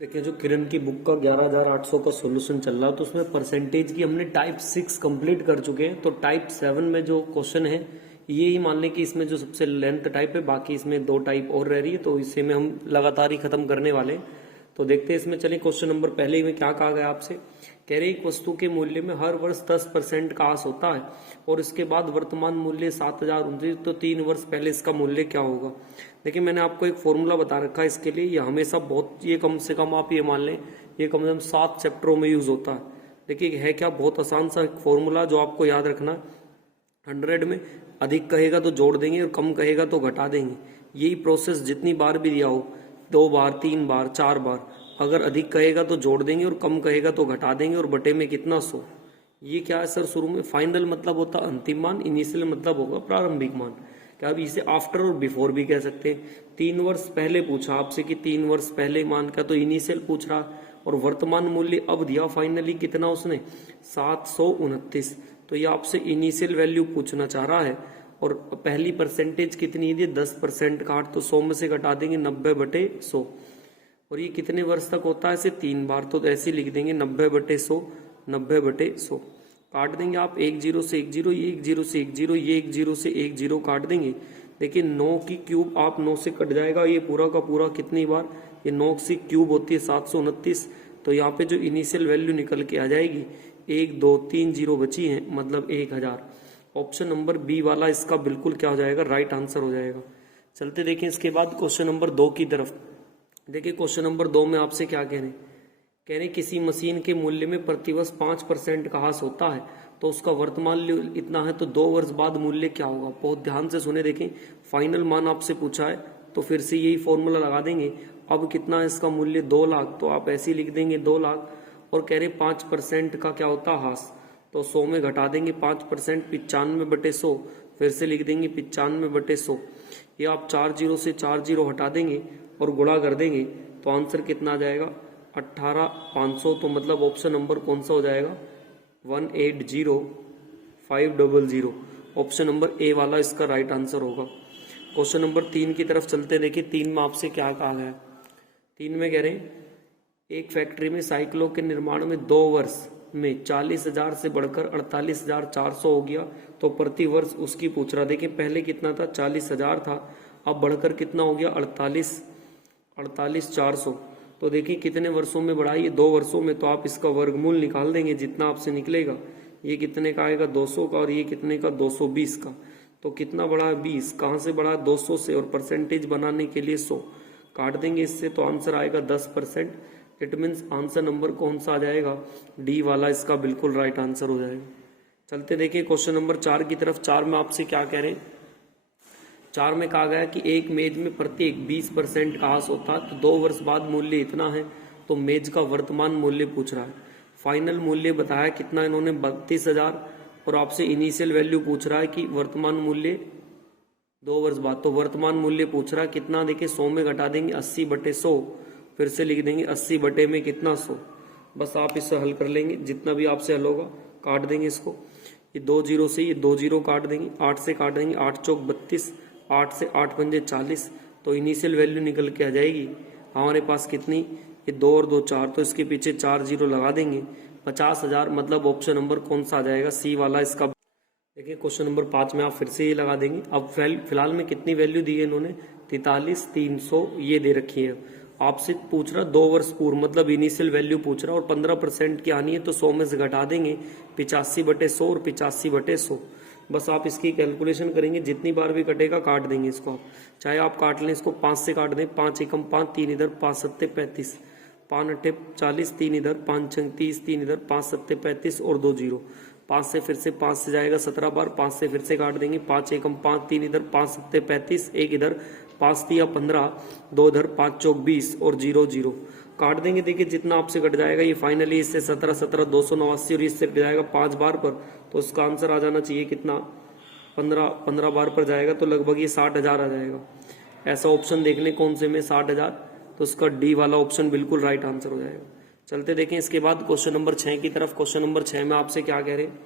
देखिए जो किरण की बुक का 11,800 का सॉल्यूशन चल रहा है तो उसमें परसेंटेज की हमने टाइप 6 कंप्लीट कर चुके हैं। तो टाइप 7 में जो क्वेश्चन है ये ही मान लें कि इसमें जो सबसे लेंथ टाइप है, बाकी इसमें 2 टाइप और रह रही है, तो इसे में हम लगातार ही खत्म करने वाले हैं। तो देखते हैं इसमें। चलिए क्वेश्चन नंबर पहले ही में क्या कहा गया आपसे। कह रहे एक वस्तु के मूल्य में हर वर्ष 10% का ह्रास होता है और इसके बाद वर्तमान मूल्य 7,029, तो 3 वर्ष पहले इसका मूल्य क्या होगा। देखिए मैंने आपको एक फॉर्मूला बता रखा है इसके लिए। ये हमेशा बहुत, ये कम से कम आप ये मान लें, ये कम से कम 7 चैप्टरों में यूज होता है। देखिए है क्या, बहुत आसान सा एक फॉर्मूला जो आपको याद रखना। 100 में अधिक कहेगा तो जोड़ देंगे और कम कहेगा तो घटा देंगे। यही प्रोसेस जितनी बार भी दिया हो, 2 बार 3 बार 4 बार, अगर अधिक कहेगा तो जोड़ देंगे और कम कहेगा तो घटा देंगे और बटे में कितना 100। ये क्या है सर, शुरू में फाइनल मतलब होता अंतिम मान, इनिशियल मतलब होगा प्रारंभिक मान। क्या अभी इसे आफ्टर और बिफोर भी कह सकते हैं। 3 वर्ष पहले पूछा आपसे कि 3 वर्ष पहले मान का, तो इनिशियल पूछ रहा, और वर्तमान मूल्य अब दिया फाइनली कितना उसने 729, तो ये आपसे इनिशियल वैल्यू पूछना चाह रहा है। और पहली परसेंटेज कितनी है, 10% काट, तो 100 में से घटा देंगे 90/100। और ये कितने वर्ष तक होता है, ऐसे 3 बार, तो ऐसे लिख देंगे 90/100, 90/100 काट देंगे आप। 1 0 से 1 0, ये 1 0 से 1 0, ये 1 0 से 1 0 काट देंगे। देखिए 9 की क्यूब आप 9 से कट जाएगा, ये पूरा का पूरा कितनी बार, ये 9 से क्यूब होती है 729। तो यहाँ पे जो इनिशियल वैल्यू निकल के आ जाएगी 1 2 3 0 बची है, मतलब 1000। ऑप्शन नंबर बी वाला इसका बिल्कुल क्या हो जाएगा, राइट आंसर हो जाएगा। चलते देखें इसके बाद क्वेश्चन नंबर 2 की तरफ। देखिए क्वेश्चन नंबर 2 में आपसे क्या कह रहे हैं। कह रहे किसी मशीन के मूल्य में प्रतिवर्ष 5% का ह्रास होता है तो उसका वर्तमान मूल्य इतना है, तो 2 वर्ष बाद मूल्य क्या होगा। बहुत ध्यान से सुने, देखें फाइनल मान आपसे पूछा है तो फिर से यही फॉर्मूला लगा देंगे। अब कितना है इसका मूल्य 2 लाख, तो आप ऐसे ही लिख देंगे 2 लाख। और कह रहे 5% का क्या होता है ह्रास, तो 100 में घटा देंगे 5%, 95/100, फिर से लिख देंगे 95/100। ये आप 4 0 से 4 0 हटा देंगे और गुणा कर देंगे, तो आंसर कितना आ जाएगा 18,500। तो मतलब ऑप्शन नंबर कौन सा हो जाएगा, 180,500। ऑप्शन नंबर ए वाला इसका राइट आंसर होगा। क्वेश्चन नंबर 3 की तरफ चलते। देखिए 3 में आपसे क्या कहा गया। 3 में कह रहे हैं एक फैक्ट्री में साइकिलों के निर्माण में 2 वर्ष में 40,000 से बढ़कर 48,400 हो गया, तो प्रति वर्ष उसकी पूछ रहा। देखिए पहले कितना था, 40,000 था, अब बढ़कर कितना हो गया 48,400। तो देखिए कितने वर्षों में बढ़ा, ये 2 वर्षों में, तो आप इसका वर्गमूल निकाल देंगे, जितना आपसे निकलेगा। ये कितने का आएगा 200 का, और ये कितने का 220 का। तो कितना बढ़ा है 20, कहाँ से बढ़ा है 200 से, और परसेंटेज बनाने के लिए 100 काट देंगे इससे, तो आंसर आएगा 10%। इट मीन्स आंसर नंबर कौन सा आ जाएगा, डी वाला इसका बिल्कुल राइट आंसर हो जाएगा। चलते देखिए क्वेश्चन नंबर 4 की तरफ। 4 में आपसे क्या कह रहे हैं। 4 में कहा गया कि एक मेज में प्रत्येक 20% का ह्रास होता है तो 2 वर्ष बाद मूल्य इतना है, तो मेज का वर्तमान मूल्य पूछ रहा है। फाइनल मूल्य बताया कितना इन्होंने 32,000, और आपसे इनिशियल वैल्यू पूछ रहा है कि वर्तमान मूल्य 2 वर्ष बाद, तो वर्तमान मूल्य पूछ रहा है कितना। देखिए 100 में घटा देंगे 80/100, फिर से लिख देंगे 80 बटे में कितना 100। बस आप इसे हल कर लेंगे, जितना भी आपसे हल होगा काट देंगे इसको। ये 2 0 से ये 2 0 काट देंगे, 8 से काट देंगे, 8 चौक 32, 8 से 8 पंजे 40, तो इनिशियल वैल्यू निकल के आ जाएगी हमारे पास कितनी, ये 2 और 2 4, तो इसके पीछे 4 0 लगा देंगे, 50,000। मतलब ऑप्शन नंबर कौन सा आ जाएगा, सी वाला इसका। देखिए क्वेश्चन नंबर 5 में आप फिर से ये लगा देंगे। अब फिलहाल में कितनी वैल्यू दी है इन्होंने, 43,300 ये दे रखी है। आपसे पूछ रहा 2 वर्ष पूर्व, मतलब इनिशियल वैल्यू पूछ रहा, और 15% की आनी है, तो 100 में से घटा देंगे 85/100 और 85/100। बस आप इसकी कैलकुलेशन करेंगे, जितनी बार भी कटेगा काट देंगे इसको आप। चाहे आप काट लें इसको 5 से काट दें, 5 एकम 5, 3 इधर, 5 सत्ते 35, 5 अट्ठे 40, 3 इधर, 5 छंग 30, 3 इधर, 5 सत्ते 35 और 2 0। 5 से फिर से 5 से जाएगा 17 बार, 5 से फिर से काट देंगे, 5 एकम 5, 3 इधर, 5 सत्ते 35, 1 इधर, 5 तिया 15, 2 इधर, 5 चौक 20 और 0 0 काट देंगे। देखिए जितना आपसे कट जाएगा, ये फाइनली इससे 17 17 289, और इससे कट जाएगा 5 बार पर, तो इसका आंसर आ जाना चाहिए कितना, 15 बार पर जाएगा, तो लगभग ये 60,000 आ जाएगा। ऐसा ऑप्शन देख लें कौन से में 60,000, तो उसका डी वाला ऑप्शन बिल्कुल राइट आंसर हो जाएगा। चलते देखें इसके बाद क्वेश्चन नंबर 6 की तरफ। क्वेश्चन नंबर 6 में आपसे क्या कह रहे हैं,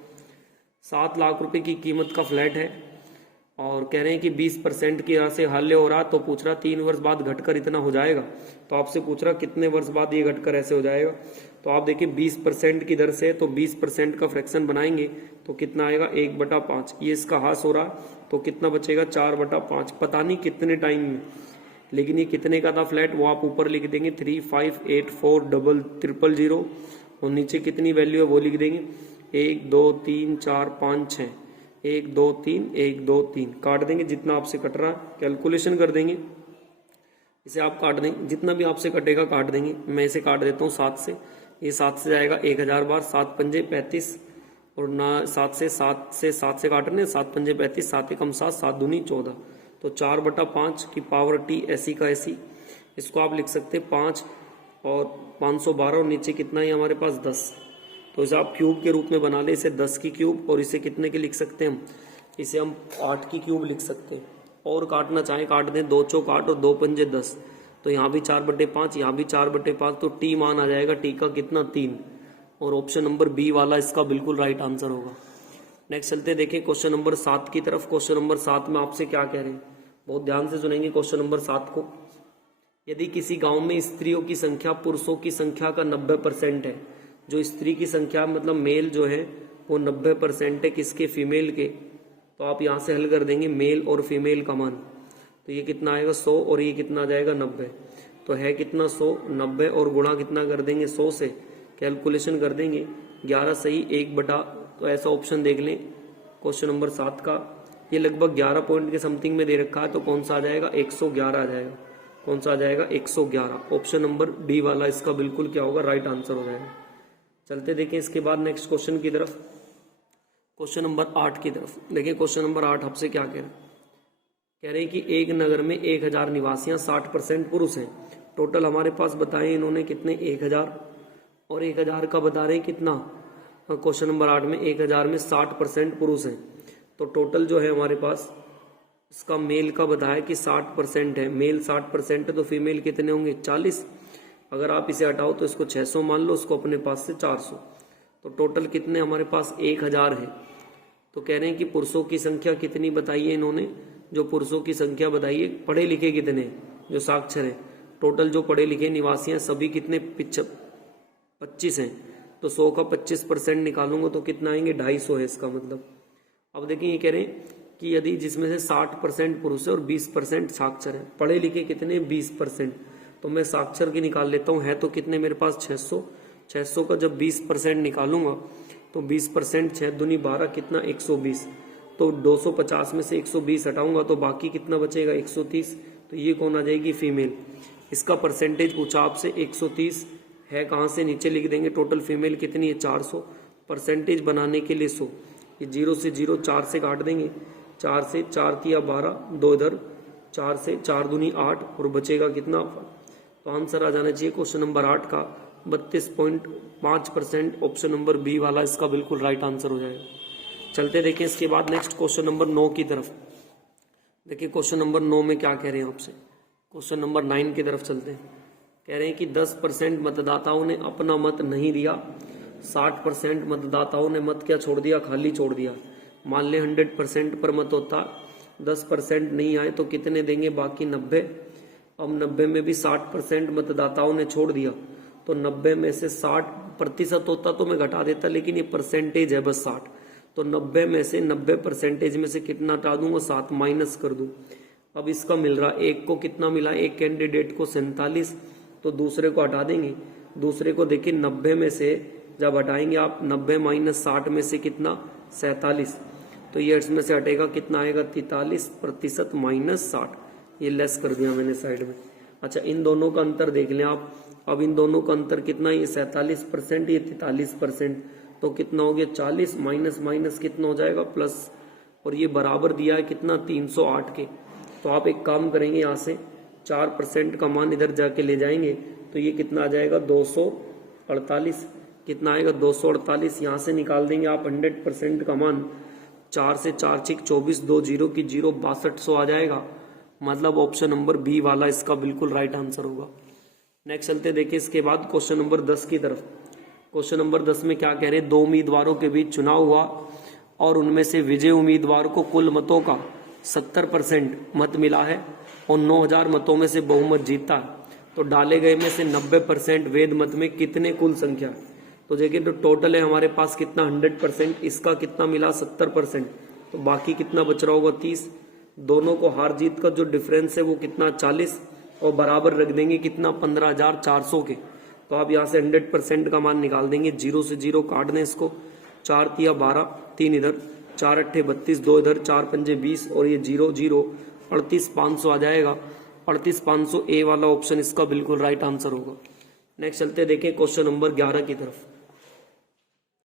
7 लाख रुपए की कीमत का फ्लैट है और कह रहे हैं कि 20% की दर से हल हो रहा, तो पूछ रहा 3 वर्ष बाद घटकर इतना हो जाएगा। तो आपसे पूछ रहा कितने वर्ष बाद ये घटकर ऐसे हो जाएगा। तो आप देखिए 20% की दर से, तो 20% का फ्रैक्शन बनाएंगे तो कितना आएगा 1/5। ये इसका हास हो रहा, तो कितना बचेगा 4/5। पता नहीं कितने टाइम में, लेकिन ये कितने का था फ्लैट वो आप ऊपर लिख देंगे 35840000 और नीचे कितनी वैल्यू है वो लिख देंगे 1 2 3 4 5 6, 1 2 3 1 2 3 काट देंगे जितना आपसे कट रहा है, कैलकुलेशन कर देंगे। इसे आप काट देंगे, जितना भी आपसे कटेगा काट देंगे। मैं इसे काट देता हूँ 7 से, ये 7 से जाएगा 1000 बार, 7 पंजे 35 और ना 7 से काटने, 7 पंजे 35, 7 एकम 7, 7 दूनी 14, तो 4/5 की पावर टी ऐसी का ऐसी। इसको आप लिख सकते 5 और 512 और नीचे कितना है हमारे पास 10। तो इसे आप क्यूब के रूप में बना ले, इसे 10 की क्यूब, और इसे कितने के लिख सकते हैं हम, इसे हम 8 की क्यूब लिख सकते हैं। और काटना चाहें काट दें, 2 चौक 8 और 2 पंजे 10, तो यहाँ भी 4/5, यहाँ भी 4/5, तो टी मान आ जाएगा टी का कितना 3, और ऑप्शन नंबर बी वाला इसका बिल्कुल राइट आंसर होगा। नेक्स्ट चलते देखें क्वेश्चन नंबर 7 की तरफ। क्वेश्चन नंबर 7 में आपसे क्या कह रहे हैं, बहुत ध्यान से सुनेंगे क्वेश्चन नंबर 7 को। यदि किसी गांव में स्त्रियों की संख्या पुरुषों की संख्या का 90% है, जो स्त्री की संख्या मतलब मेल जो है वो 90% है किसके, फीमेल के, तो आप यहाँ से हल कर देंगे मेल और फीमेल का मान, तो ये कितना आएगा 100 और ये कितना आ जाएगा 90, तो है कितना 100, 90 और गुणा कितना कर देंगे 100 से, कैलकुलेशन कर देंगे 11 सही 1/, तो ऐसा ऑप्शन देख लें क्वेश्चन नंबर 7 का, ये लगभग 11 पॉइंट के समथिंग में दे रखा है, तो कौन सा आ जाएगा 111 आ जाएगा। कौन सा आ जाएगा 111, ऑप्शन नंबर डी वाला इसका बिल्कुल क्या होगा, राइट आंसर हो जाएगा। चलते देखें इसके बाद नेक्स्ट क्वेश्चन की तरफ, क्वेश्चन नंबर 8 की तरफ। देखिए क्वेश्चन नंबर 8 आपसे क्या कह रहे हैं कि एक नगर में 1000 निवासियां, 60% पुरुष हैं। टोटल हमारे पास बताए इन्होंने कितने 1000, और 1000 का बता रहे कितना, क्वेश्चन नंबर 8 में 1000 में 60% पुरुष हैं, तो टोटल जो है हमारे पास इसका मेल का बताया कि 60% है, मेल 60% है, तो फीमेल कितने होंगे 40। अगर आप इसे हटाओ तो इसको 600 मान लो, उसको अपने पास से 400, तो टोटल कितने हमारे पास 1000 है। तो कह रहे हैं कि पुरुषों की संख्या कितनी बताई है इन्होंने, जो पुरुषों की संख्या बताई है, पढ़े लिखे कितने जो साक्षर है, टोटल जो पढ़े लिखे निवासी हैं सभी कितने 25 हैं, तो 100 का 25% निकालूंगा तो कितना आएंगे 250 है इसका मतलब। अब देखिए ये कह रहे हैं कि यदि जिसमें से 60% पुरुष है और 20% साक्षर है, पढ़े लिखे कितने 20%, तो मैं साक्षर की निकाल लेता हूँ, है तो कितने मेरे पास 600, 600 का जब 20% निकालूंगा तो 20% 6 दूनी 12 कितना 120, तो 250 में से 120 हटाऊंगा तो बाकी कितना बचेगा 130, तो ये कौन आ जाएगी फीमेल। इसका परसेंटेज पूछा आपसे 130 है कहाँ से, नीचे लिख देंगे टोटल फीमेल कितनी है 400, परसेंटेज बनाने के लिए 100, ये 0 से 0 4 से काट देंगे, 4 से 4 किया 12, 2 इधर, 4 से 4 दूनी 8 और बचेगा कितना, तो आंसर आ जाना चाहिए क्वेश्चन नंबर 8 का 32.5%, ऑप्शन नंबर बी वाला इसका बिल्कुल राइट आंसर हो जाएगा। चलते देखें इसके बाद नेक्स्ट क्वेश्चन नंबर 9 की तरफ। देखिए क्वेश्चन नंबर 9 में क्या कह रहे हैं आपसे, क्वेश्चन नंबर 9 की तरफ चलते हैं। कह रहे हैं कि 10% मतदाताओं ने अपना मत नहीं दिया, 60% मतदाताओं ने मत क्या छोड़ दिया, खाली छोड़ दिया। मान ले 100% पर मत होता, 10% नहीं आए तो कितने देंगे बाकी 90। अब 90 में भी 60% मतदाताओं ने छोड़ दिया, तो 90 में से 60% होता तो मैं घटा देता, लेकिन ये परसेंटेज है बस 60, तो 90 में से 90% में से कितना हटा दूंगा 7 माइनस कर दूं। अब इसका मिल रहा एक को कितना मिला, एक कैंडिडेट को 47, तो दूसरे को हटा देंगे। दूसरे को देखिए 90 में से जब हटाएंगे आप 90 माइनस 60 में से कितना 47, तो ये इसमें से हटेगा कितना आएगा 43% माइनस 60, ये लेस कर दिया मैंने साइड में। अच्छा इन दोनों का अंतर देख लें आप, अब इन दोनों का अंतर कितना, ये 47% ये 43%, तो कितना हो गया 40 माइनस माइनस कितना हो जाएगा प्लस, और ये बराबर दिया है कितना 308 के। तो आप एक काम करेंगे यहाँ से 4% का मान इधर जाके ले जाएंगे, तो ये कितना आ जाएगा 248, कितना आएगा 248, यहाँ से निकाल देंगे आप 100% का मान, 4 से 4 6 24, 2 0 की 0 6200 आ जाएगा, मतलब ऑप्शन नंबर बी वाला इसका बिल्कुल राइट आंसर होगा। नेक्स्ट चलते देखिए इसके बाद क्वेश्चन नंबर 10 की तरफ। क्वेश्चन नंबर 10 में क्या कह रहे हैं, 2 उम्मीदवारों के बीच चुनाव हुआ और उनमें से विजय उम्मीदवार को कुल मतों का 70% मत मिला है और 9000 मतों में से बहुमत जीता है, तो डाले गए में से 90% वेद मत में कितने कुल संख्या। तो देखिए तो टोटल है हमारे पास कितना 100%, इसका कितना मिला 70%, तो बाकी कितना बच रहा होगा 30। दोनों को हार जीत का जो डिफरेंस है वो कितना 40 और बराबर रख देंगे कितना 15,400 के। तो आप यहाँ से 100% का मान निकाल देंगे, 0 से 0 काट दें इसको, 4 तिया 12, 3 इधर, 4 अट्ठे 32, 2 इधर, 4 पंजे 20 और ये 0 0, 38,500 आ जाएगा। 38,500 ए वाला ऑप्शन इसका बिल्कुल राइट आंसर होगा। नेक्स्ट चलते देखें क्वेश्चन नंबर 11 की तरफ।